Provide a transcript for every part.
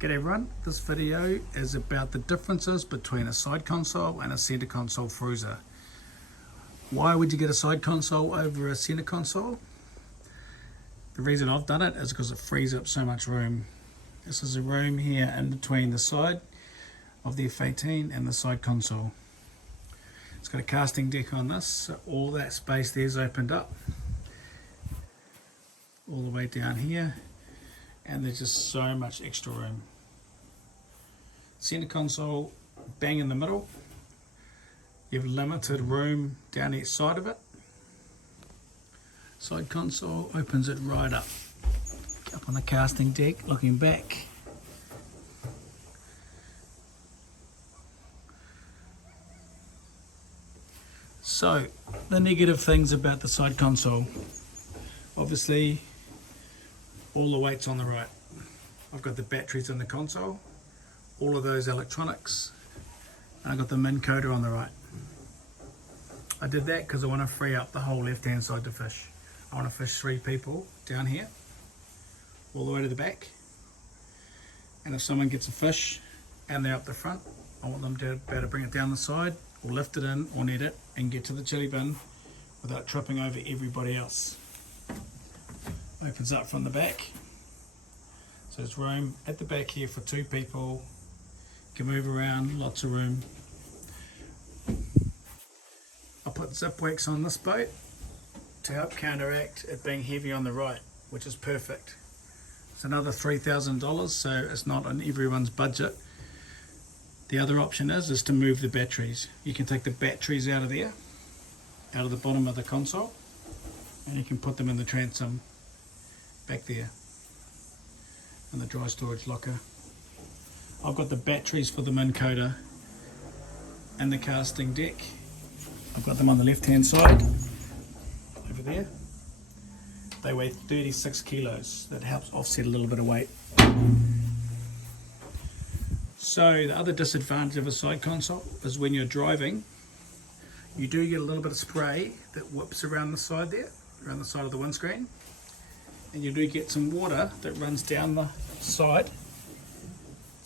G'day everyone, this video is about the differences between a side console and a center console Frewza. Why would you get a side console over a center console? The reason I've done it is because it frees up so much room. This is a room here in between the side of the F18 and the side console. It's got a casting deck on this, so all that space there is opened up all the way down here, and there's just so much extra room. Center console, bang in the middle. You have limited room down each side of it. Side console opens it right up on the casting deck, looking back. So, the negative things about the side console. Obviously, all the weight's on the right. I've got the batteries in the console, all of those electronics, and I've got the min coder on the right. I did that because I want to free up the whole left hand side to fish. I want to fish 3 people down here, all the way to the back, and if someone gets a fish and they're up the front, I want them to be able to bring it down the side, or lift it in, or net it, and get to the chili bin without tripping over everybody else. Opens up from the back, so there's room at the back here for 2 people. Can move around, lots of room. I put zip wakes on this boat to help counteract it being heavy on the right, which is perfect. It's another $3,000, so it's not on everyone's budget. The other option is to move the batteries. You can take the batteries out of there, out of the bottom of the console, and you can put them in the transom back there in the dry storage locker. I've got the batteries for the min coder and the casting deck. I've got them on the left hand side over there. They weigh 36 kilos. That helps offset a little bit of weight. So the other disadvantage of a side console is when you're driving, you do get a little bit of spray that whips around the side there, around the side of the windscreen, and you do get some water that runs down the side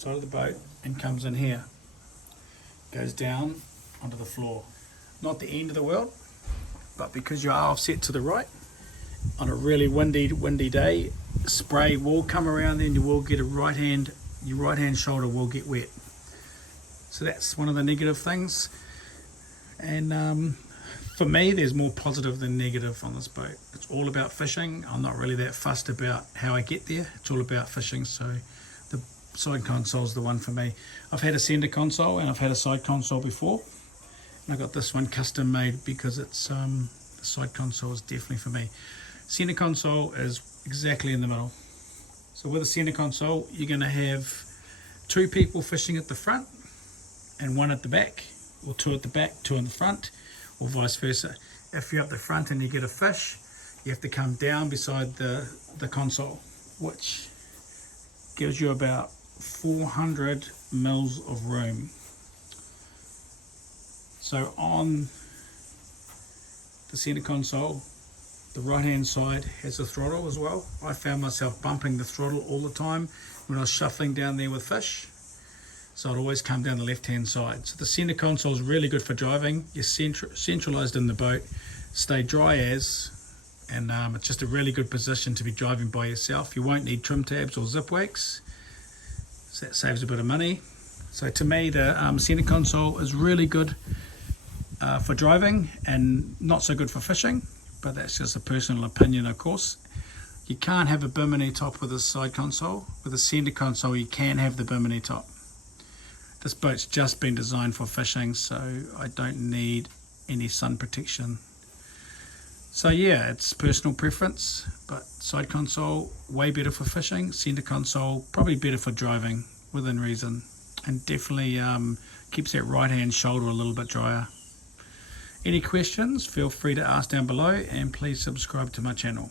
of the boat and comes in here, goes down onto the floor. Not the end of the world, but because you are offset to the right, on a really windy day, spray will come around there and you will get your right hand shoulder will get wet. So that's one of the negative things. And for me, there's more positive than negative on this boat. It's all about fishing. I'm not really that fussed about how I get there. It's all about fishing, so the side console is the one for me. I've had a center console and I've had a side console before, and I got this one custom made because it's the side console is definitely for me. Center console is exactly in the middle. So with a center console, you're going to have 2 people fishing at the front and 1 at the back, or 2 at the back, 2 in the front, or vice versa. If you're up the front and you get a fish, you have to come down beside the console, which gives you about 400 mils of room. So on the center console, the right hand side has a throttle as well. I found myself bumping the throttle all the time when I was shuffling down there with fish, so I'd always come down the left hand side. So the center console is really good for driving. You're centralized in the boat, stay dry as, and it's just a really good position to be driving by yourself. You won't need trim tabs or zip wakes, so that saves a bit of money. So to me, the center console is really good for driving and not so good for fishing, but that's just a personal opinion, of course. You can't have a bimini top with a side console. With a center console, you can have the bimini top. This boat's just been designed for fishing, so I don't need any sun protection. So yeah, it's personal preference, but side console, way better for fishing. Center console, probably better for driving, within reason. And definitely keeps that right hand shoulder a little bit drier. Any questions, feel free to ask down below, and please subscribe to my channel.